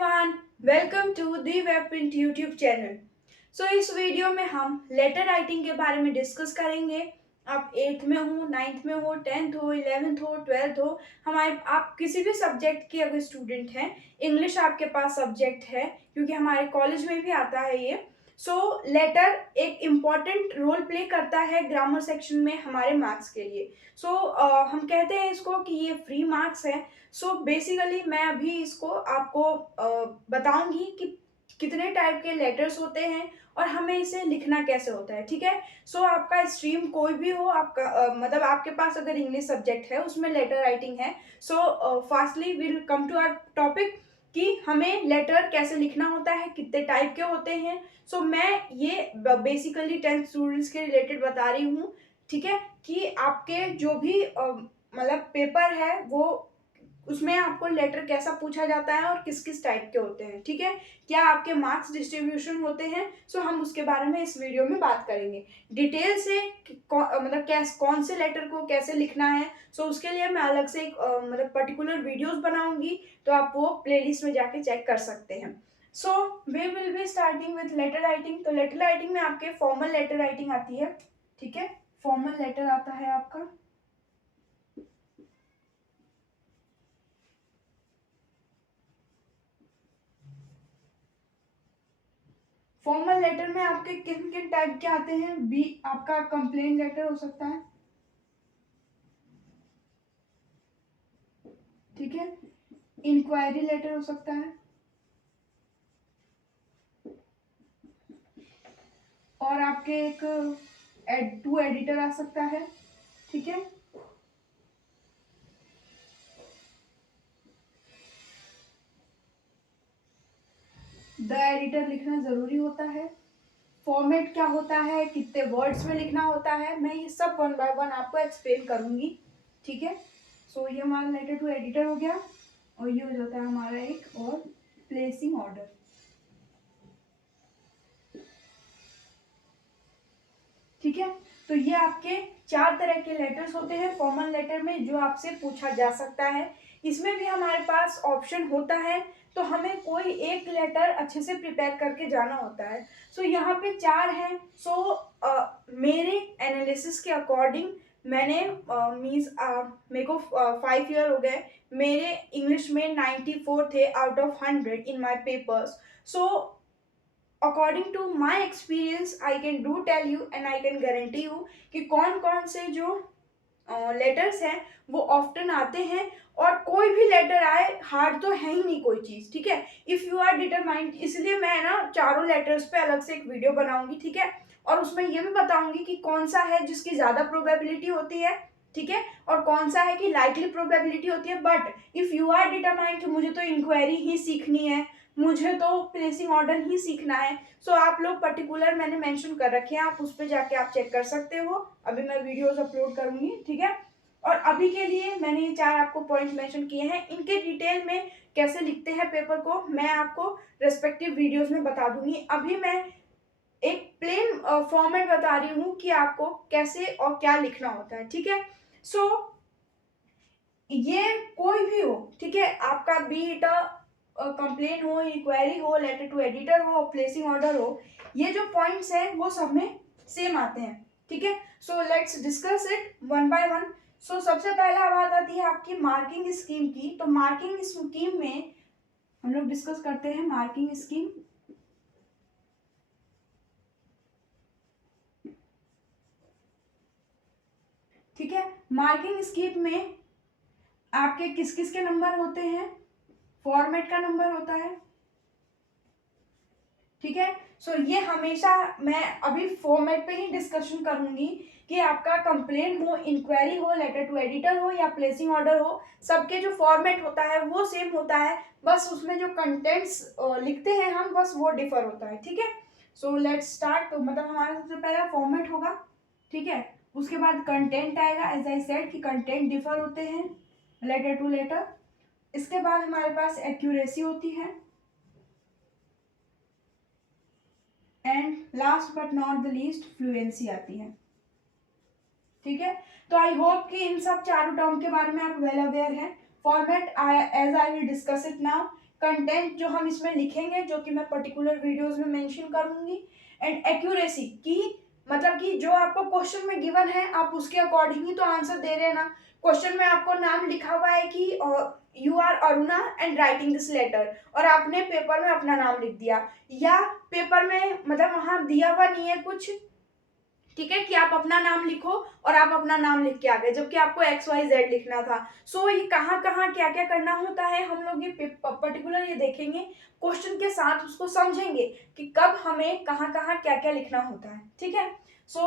Everyone, welcome to the web print YouTube channel. इस video में हम लेटर राइटिंग के बारे में डिस्कस करेंगे। आप 8th में हो, 9th में हो, 10th हो, 11th हो, 12th हो, हमारे आप किसी भी सब्जेक्ट के अगर स्टूडेंट हैं, इंग्लिश आपके पास सब्जेक्ट है क्योंकि हमारे कॉलेज में भी आता है ये। लेटर एक इम्पॉर्टेंट रोल प्ले करता है ग्रामर सेक्शन में हमारे मार्क्स के लिए। हम कहते हैं इसको कि ये फ्री मार्क्स है। बेसिकली मैं अभी इसको आपको बताऊंगी कि कितने टाइप के लेटर्स होते हैं और हमें इसे लिखना कैसे होता है। ठीक है। आपका स्ट्रीम कोई भी हो, आपका मतलब आपके पास अगर इंग्लिश सब्जेक्ट है उसमें लेटर राइटिंग है। Fastly will come to our topic कि हमें लेटर कैसे लिखना होता है, कितने टाइप के होते हैं। मैं ये बेसिकली 10th स्टूडेंट्स के रिलेटेड बता रही हूँ। ठीक है, कि आपके जो भी मतलब पेपर है वो उसमें आपको लेटर कैसा पूछा जाता है और किस किस टाइप के होते हैं। ठीक है, क्या आपके मार्क्स डिस्ट्रीब्यूशन होते हैं। हम उसके बारे में इस वीडियो में बात करेंगे डिटेल से मतलब कौन से लेटर को कैसे लिखना है। उसके लिए मैं अलग से एक मतलब पर्टिकुलर वीडियोस बनाऊंगी, तो आप वो प्लेलिस्ट में जाके चेक कर सकते हैं। We will be starting with letter writing. तो लेटर राइटिंग में आपके फॉर्मल लेटर राइटिंग आती है। ठीक है, फॉर्मल लेटर आता है आपका। फॉर्मल लेटर में आपके किन किन टाइप के आते हैं। बी आपका कंप्लेन लेटर हो सकता है। ठीक है, इंक्वायरी लेटर हो सकता है, और आपके एक टू एडिटर आ सकता है। ठीक है, द एडिटर लिखना जरूरी होता है। फॉर्मेट क्या होता है, कितने वर्ड्स में लिखना होता है, मैं ये सब वन बाय वन आपको एक्सप्लेन करूंगी। ठीक है, ये हमारा लेटर टू एडिटर हो गया, और ये हो जाता है हमारा एक और प्लेसिंग ऑर्डर। ठीक है, तो ये आपके 4 तरह के लेटर्स होते हैं फॉर्मल लेटर में जो आपसे पूछा जा सकता है। इसमें भी हमारे पास ऑप्शन होता है, तो हमें कोई एक लेटर अच्छे से प्रिपेयर करके जाना होता है। यहाँ पे 4 हैं। मेरे एनालिसिस के अकॉर्डिंग मैंने मेरे को 5 ईयर हो गए। मेरे इंग्लिश में 94 थे out of 100 in my papers. According to my experience I can do tell you and I can guarantee you कि कौन कौन से जो लेटर्स हैं वो ऑफ्टन आते हैं, और कोई भी लेटर आए हार्ड तो है ही नहीं कोई चीज। ठीक है, इफ यू आर डिटरमाइंड, इसलिए मैं ना चारों लेटर्स पे अलग से एक वीडियो बनाऊंगी। ठीक है, और उसमें ये भी बताऊंगी कि कौन सा है जिसकी ज्यादा प्रोबेबिलिटी होती है। ठीक है, और कौन सा है कि लाइकली प्रोबेबिलिटी होती है। But if you are determined कि मुझे तो इंक्वायरी ही सीखनी है, मुझे तो प्लेसिंग ऑर्डर ही सीखना है, आप लोग पर्टिकुलर मैंने मेंशन कर रखे हैं, आप उस पर जाके आप चेक कर सकते हो। अभी मैं वीडियोस अपलोड करूंगी। ठीक है, और अभी के लिए मैंने ये 4 आपको पॉइंट मेंशन किए हैं। इनके डिटेल में कैसे लिखते हैं पेपर को मैं आपको रेस्पेक्टिव वीडियोस में बता दूंगी। अभी मैं एक प्लेन फॉर्मेट बता रही हूँ कि आपको कैसे और क्या लिखना होता है। ठीक है, सो ये कोई भी हो, ठीक है, आपका बीट कंप्लेन हो, इंक्वायरी हो, लेटर टू एडिटर हो, प्लेसिंग ऑर्डर हो, ये जो पॉइंट्स हैं वो सब में सेम आते हैं। ठीक है, let's discuss it one by one. सबसे पहला बात आती है आपकी मार्किंग स्कीम की। तो मार्किंग स्कीम में हम लोग डिस्कस करते हैं मार्किंग स्कीम। ठीक है, मार्किंग स्कीम में आपके किस किस के नंबर होते हैं। फॉर्मेट का नंबर होता है। ठीक है, ये हमेशा मैं अभी फॉर्मेट पे ही डिस्कशन करूंगी कि आपका कंप्लेन हो, इंक्वायरी हो, लेटर टू एडिटर हो या प्लेसिंग ऑर्डर हो, सबके जो फॉर्मेट होता है वो सेम होता है, बस उसमें जो कंटेंट्स लिखते हैं हम बस वो डिफर होता है। ठीक है, लेट्स स्टार्ट। तो मतलब हमारा सबसे पहला फॉर्मेट होगा। ठीक है, उसके बाद कंटेंट आएगा। एज आई सेड कि कंटेंट डिफर होते हैं लेटर टू लेटर। इसके बाद हमारे पास एक्यूरेसी होती है, and last but not the least fluency आती है। ठीक है, तो आई होप कि इन सब चारों टर्म के बारे में आप वेल अवेयर हैं। Format as I will discuss it now content जो हम इसमें लिखेंगे, जो कि मैं पर्टिकुलर वीडियोस में मेंशन करूंगी, एंड एक्यूरेसी की मतलब कि जो आपको क्वेश्चन में गिवन है आप उसके अकॉर्डिंग ही तो आंसर दे रहे हैं ना। क्वेश्चन में आपको नाम लिखा हुआ है कि you are Aruna and writing this letter, और आपने पेपर में अपना नाम लिख दिया, या पेपर में मतलब वहां दिया हुआ नहीं है कुछ, ठीक है, कि आप अपना नाम लिखो और आप अपना नाम लिख के आ गए, जबकि आपको XYZ लिखना था। सो ये कहाँ कहाँ क्या क्या करना होता है हम लोग ये पर्टिकुलर ये देखेंगे, क्वेश्चन के साथ उसको समझेंगे कि कब हमें कहाँ कहाँ क्या क्या लिखना होता है, ठीक है। सो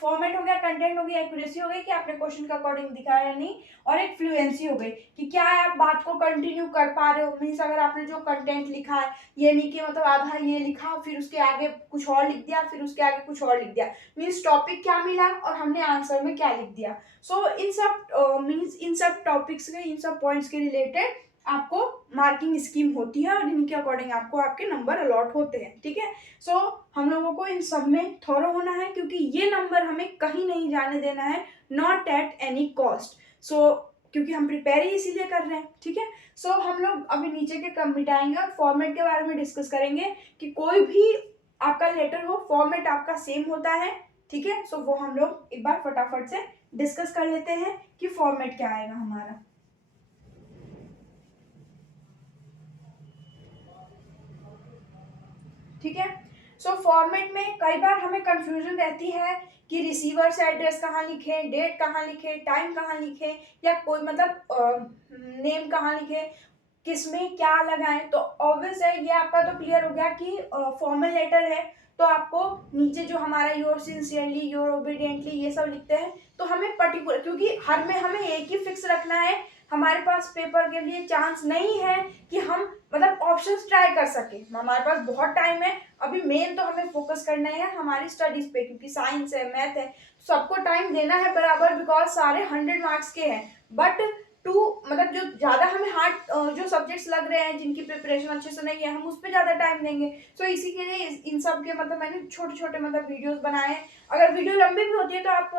फॉर्मेट हो गया, कंटेंट हो गया, एक्यूरेसी हो गई कि आपने क्वेश्चन के अकॉर्डिंग दिखाया या नहीं, और एक फ्लुएंसी हो गई कि क्या है आप बात को कंटिन्यू कर पा रहे हो। मीन्स अगर आपने जो कंटेंट लिखा है, ये नहीं कि मतलब आधा ये लिखा फिर उसके आगे कुछ और लिख दिया फिर उसके आगे कुछ और लिख दिया, मीन्स टॉपिक क्या मिला और हमने आंसर में क्या लिख दिया। सो इन सब मीन्स इन सब टॉपिक्स के, इन सब पॉइंट्स के रिलेटेड आपको मार्किंग स्कीम होती है, और इनके अकॉर्डिंग आपको आपके नंबर अलॉट होते हैं, ठीक है। सो हम लोगों को इन सब में थॉरो होना है, क्योंकि ये नंबर हमें कहीं नहीं जाने देना है, नॉट एट एनी कॉस्ट। सो क्योंकि हम प्रिपेयर ही इसीलिए कर रहे हैं, ठीक है। सो हम लोग अभी नीचे के क्रम मिटाएंगे और फॉर्मेट के बारे में डिस्कस करेंगे कि कोई भी आपका लेटर हो, फॉर्मेट आपका सेम होता है, ठीक है। सो वो हम लोग एक बार फटाफट से डिस्कस कर लेते हैं कि फॉर्मेट क्या आएगा हमारा। ठीक है। सो फॉर्मेट में कई बार हमें कंफ्यूजन रहती है कि रिसीवर से एड्रेस कहाँ लिखें, डेट कहाँ लिखें, टाइम कहाँ लिखें, या कोई मतलब नेम कहाँ लिखें, किसमें क्या लगाएं। तो ऑब्वियस है, ये आपका तो क्लियर हो गया कि फॉर्मल लेटर है, तो आपको नीचे जो हमारा योर सिंसियरली, योर ओबीडियंटली, ये सब लिखते हैं। तो हमें पर्टिकुलर, क्योंकि हर में हमें एक ही फिक्स रखना है, हमारे पास पेपर के लिए चांस नहीं है कि हम मतलब ऑप्शंस ट्राई कर सके, हमारे पास बहुत टाइम है। अभी मेन तो हमें फोकस करना है हमारी स्टडीज पे, क्योंकि साइंस है, मैथ है, सबको टाइम देना है बराबर, बिकॉज सारे 100 मार्क्स के हैं। बट टू मतलब जो ज्यादा हमें हार्ड जो सब्जेक्ट्स लग रहे हैं, जिनकी प्रिपरेशन अच्छे से नहीं है, हम उस पर ज्यादा टाइम देंगे। सो इसी के लिए इन सब के मतलब मैंने छोटे छोटे मतलब वीडियोस बनाए हैं। अगर वीडियो लंबी भी होती है तो आप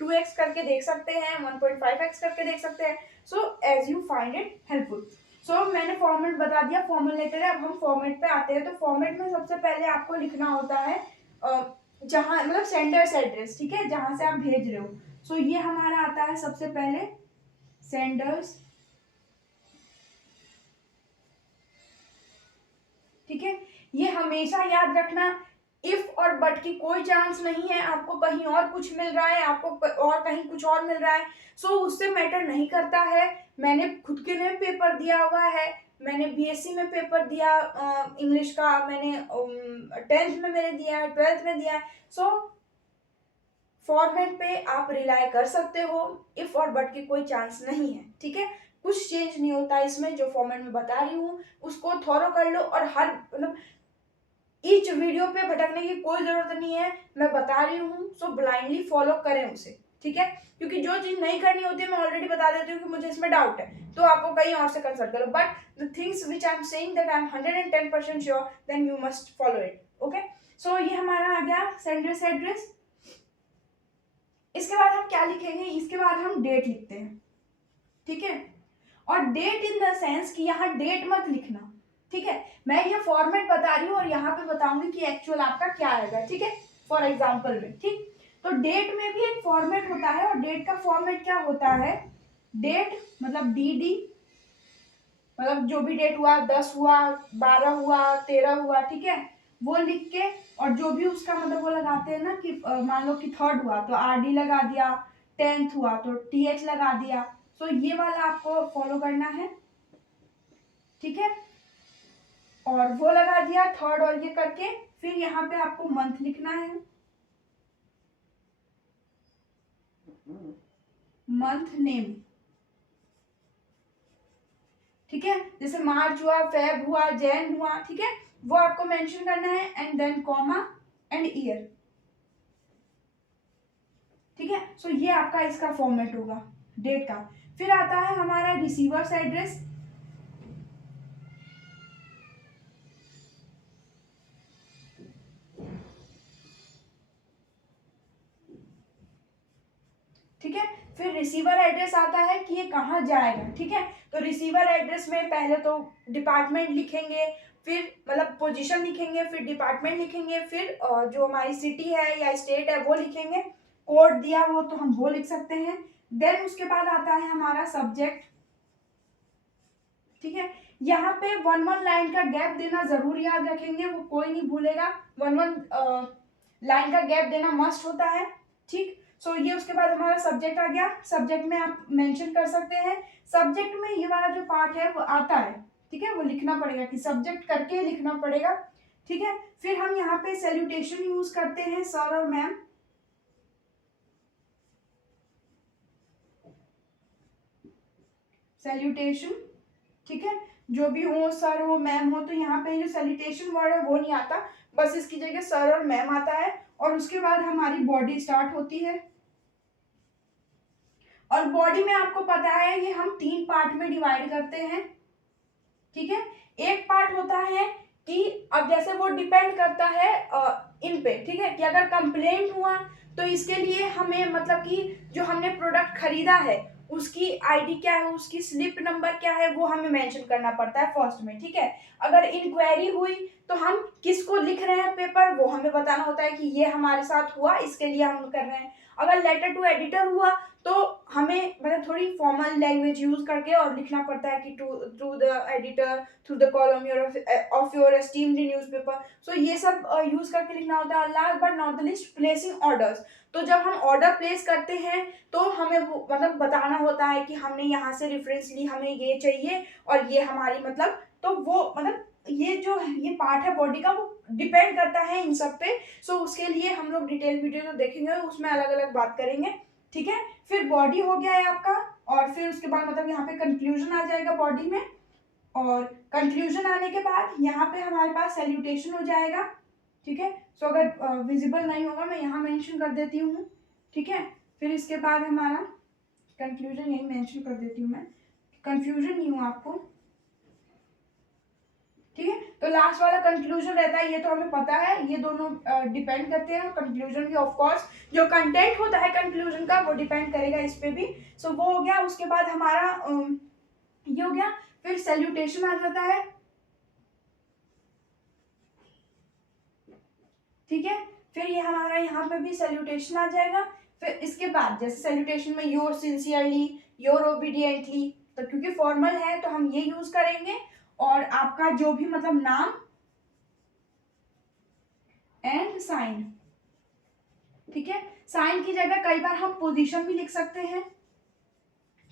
2x करके देख सकते हैं, 1.5x करके देख सकते हैं। So as you find it helpful. So मैंने फॉर्मेट बता दिया, फॉर्मल लेटर है। अब हम फॉर्मेट पे आते हैं। तो फॉर्मेट में सबसे पहले आपको लिखना होता है जहाँ मतलब सेंडर्स एड्रेस, ठीक है, जहाँ से आप भेज रहे हो। सो ये हमारा आता है सबसे पहले सेंडर्स, ठीक है। ये हमेशा याद रखना, इफ और बट की कोई चांस नहीं है। आपको कहीं और कुछ मिल रहा है, आपको और कहीं कुछ और मिल रहा है, सो उससे मैटर नहीं करता है। मैंने खुद के लिए पेपर दिया हुआ है, मैंने बीएससी में पेपर दिया इंग्लिश का, मैंने 10th में मैंने दिया है, 12th में दिया है। सो फॉर्मेट पे आप रिलाई कर सकते हो, इफ और बट की कोई चांस नहीं है, ठीक है। कुछ चेंज नहीं होता इसमें, जो फॉर्मेट में बता रही हूँ उसको थॉरो कर लो, और हर मतलब ईच वीडियो पे भटकने की कोई जरूरत नहीं है, मैं बता रही हूँ, सो ब्लाइंडली फॉलो करें उसे, ठीक है। क्योंकि जो चीज नहीं करनी होती है मैं ऑलरेडी बता देती हूँ कि मुझे इसमें डाउट है, तो आपको कहीं और से कंसल्ट करो। But the things which I am saying that I am 110% sure, then you must follow it, okay. So ये हमारा आ गया सेंडर्स एड्रेस। इसके बाद हम क्या लिखेंगे, इसके बाद हम डेट लिखते हैं, ठीक है। और डेट इन द सेंस कि यहाँ डेट मत लिखना, ठीक है। मैं ये फॉर्मेट बता रही हूँ और यहाँ पे बताऊंगी कि एक्चुअल आपका क्या आएगा, ठीक है, फॉर एग्जाम्पल में, ठीक। तो डेट में भी एक फॉर्मेट होता है, और डेट का फॉर्मेट क्या होता है, डेट मतलब DD, मतलब जो भी डेट हुआ, 10 हुआ, 12 हुआ, 13 हुआ, ठीक है, वो लिख के, और जो भी उसका मतलब वो लगाते हैं ना कि मान लो कि 3rd हुआ तो RD लगा दिया, 10th हुआ तो TH लगा दिया। सो ये वाला आपको फॉलो करना है, ठीक है। और वो लगा दिया 3rd, और ये करके फिर यहाँ पे आपको मंथ लिखना है, मंथ नेम, ठीक है। जैसे मार्च हुआ, फेब हुआ, जैन हुआ, ठीक है, वो आपको मेंशन करना है, and then comma and year, ठीक है। सो ये आपका इसका फॉर्मेट होगा डेट का। फिर आता है हमारा रिसीवर्स एड्रेस, ठीक है। फिर रिसीवर एड्रेस आता है कि ये कहाँ जाएगा, ठीक है। तो रिसीवर एड्रेस में पहले तो डिपार्टमेंट लिखेंगे, फिर मतलब पोजीशन लिखेंगे, फिर डिपार्टमेंट लिखेंगे, फिर जो हमारी सिटी है या स्टेट है वो लिखेंगे, कोड दिया हो तो हम वो लिख सकते हैं। देन उसके बाद आता है हमारा सब्जेक्ट, ठीक है। यहाँ पे 1 लाइन का गैप देना जरूर याद रखेंगे, वो कोई नहीं भूलेगा, 1 लाइन का गैप देना मस्ट होता है, ठीक। सो ये उसके बाद हमारा सब्जेक्ट आ गया। सब्जेक्ट में आप मेंशन कर सकते हैं, सब्जेक्ट में ये वाला जो पार्ट है वो आता है, ठीक है, वो लिखना पड़ेगा कि सब्जेक्ट करके लिखना पड़ेगा, ठीक है। फिर हम यहाँ पे सैल्यूटेशन यूज करते हैं, सर और मैम, सैल्यूटेशन, ठीक है। जो भी हो, सर हो मैम हो, तो यहाँ पे जो सैल्यूटेशन वर्ड है वो नहीं आता, बस इसकी जगह सर और मैम आता है। और उसके बाद हमारी बॉडी स्टार्ट होती है, और बॉडी में आपको पता है ये हम 3 पार्ट में डिवाइड करते हैं, ठीक है। एक पार्ट होता है कि अब जैसे वो डिपेंड करता है इन पे, ठीक है, कि अगर कंप्लेंट हुआ तो इसके लिए हमें मतलब कि जो हमने प्रोडक्ट खरीदा है उसकी आईडी क्या है, उसकी स्लिप नंबर क्या है, वो हमें मेंशन करना पड़ता है फर्स्ट में, ठीक है। अगर इंक्वायरी हुई तो हम किसको लिख रहे हैं पेपर, वो हमें बताना होता है कि ये हमारे साथ हुआ, इसके लिए हम कर रहे हैं। अगर लेटर टू एडिटर हुआ तो हमें मतलब थोड़ी फॉर्मल लैंग्वेज यूज करके और लिखना पड़ता है कि to the editor through the column of your esteemed newspaper. So ये सब यूज करके लिखना होता है। Last but not the list, placing orders. तो जब हम ऑर्डर प्लेस करते हैं तो हमें वो मतलब बताना होता है कि हमने यहाँ से रेफरेंस ली, हमें ये चाहिए और ये हमारी मतलब, तो वो मतलब ये जो ये पार्ट है बॉडी का वो डिपेंड करता है इन सब पे। सो उसके लिए हम लोग डिटेल वीडियो जो देखेंगे उसमें अलग अलग बात करेंगे, ठीक है। फिर बॉडी हो गया है आपका, और फिर उसके बाद मतलब यहाँ पे कंक्लूजन आ जाएगा बॉडी में, और कंक्लूजन आने के बाद यहाँ पे हमारे पास सैल्यूटेशन हो जाएगा, ठीक है। सो अगर विजिबल नहीं होगा मैं यहाँ मेंशन कर देती हूँ, ठीक है। फिर इसके बाद हमारा कंक्लूजन यही मेंशन कर देती हूँ मैं, कंफ्यूजन नहीं हो आपको, ठीक है। तो लास्ट वाला कंक्लूजन रहता है, ये तो हमें पता है, ये दोनों डिपेंड करते हैं। कंक्लूजन भी ऑफ कोर्स जो कंटेंट होता है कंक्लूजन का वो डिपेंड करेगा इस पे भी। सो वो हो गया। उसके बाद हमारा ये हो गया, फिर सैल्यूटेशन आ जाता है, ठीक है। फिर ये हमारा यहाँ पे भी सैल्यूटेशन आ जाएगा। फिर इसके बाद जैसे सैल्यूटेशन में योर सिंसियरली, योर ओबीडियंटली, तो क्योंकि फॉर्मल है तो हम ये यूज करेंगे। और आपका जो भी मतलब नाम एंड साइन, ठीक है। साइन की जगह कई बार हम पोजीशन भी लिख सकते हैं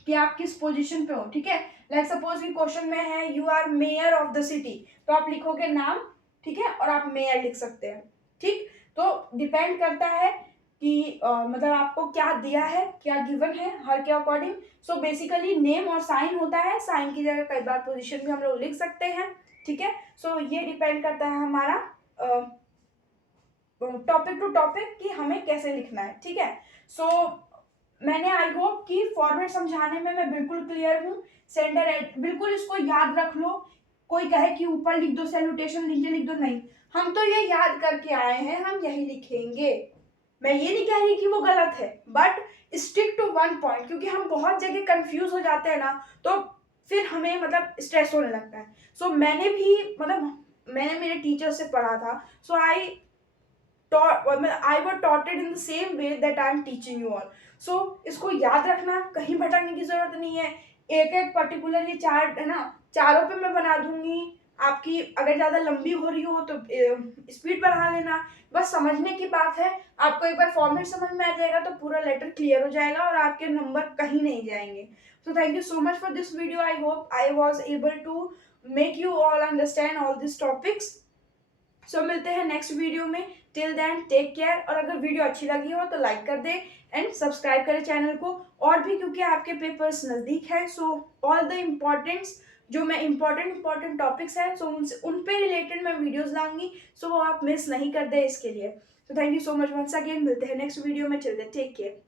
कि आप किस पोजीशन पे हो, ठीक है। लाइक सपोज कि क्वेश्चन में है you are mayor of the city, तो आप लिखोगे नाम, ठीक है, और आप मेयर लिख सकते हैं, ठीक। तो डिपेंड करता है कि मतलब आपको क्या दिया है, क्या गिवन है, हर के अकॉर्डिंग। सो बेसिकली नेम और साइन होता है, साइन की जगह कई बार पोजीशन भी हम लोग लिख सकते हैं, ठीक है। सो ये डिपेंड करता है हमारा टॉपिक टू टॉपिक कि हमें कैसे लिखना है, ठीक है। सो मैंने आई होप कि फॉर्मेट समझाने में मैं बिल्कुल क्लियर हूँ। सेंडर बिल्कुल इसको याद रख लो, कोई कहे कि ऊपर लिख दो सैल्यूटेशन नीचे लिख दो, नहीं, हम तो ये याद करके आए हैं, हम यही लिखेंगे। मैं ये नहीं कह रही कि वो गलत है, बट स्टिक टू 1 पॉइंट, क्योंकि हम बहुत जगह कंफ्यूज हो जाते हैं ना, तो फिर हमें मतलब स्ट्रेस होने लगता है। सो मैंने भी मतलब मैंने मेरे टीचर से पढ़ा था, सो आई was taught it in the same way that I am teaching you all. So इसको याद रखना, कहीं भटकने की जरूरत नहीं है। एक एक पर्टिकुलर ये चार्ट है ना, चारों पे मैं बना दूंगी, आपकी अगर ज़्यादा लंबी हो रही हो तो स्पीड बढ़ा लेना, बस समझने की बात है। आपको एक बार फॉर्मेट समझ में आ जाएगा तो पूरा लेटर क्लियर हो जाएगा और आपके नंबर कहीं नहीं जाएंगे। So thank you so much for this video. I hope I was able to make you all understand all this topics. So मिलते हैं नेक्स्ट वीडियो में। टिल देन टेक केयर, और अगर वीडियो अच्छी लगी हो तो लाइक कर दे एंड सब्सक्राइब करें चैनल को। और भी क्योंकि आपके पेपर्स नज़दीक है, सो ऑल द इम्पॉर्टेंट्स जो मैं इम्पॉर्टेंट टॉपिक्स हैं, सो उन पे रिलेटेड मैं वीडियोस लाऊंगी, सो वो आप मिस नहीं कर दे इसके लिए। तो thank you so much once again. मिलते हैं नेक्स्ट वीडियो में। Till then take care.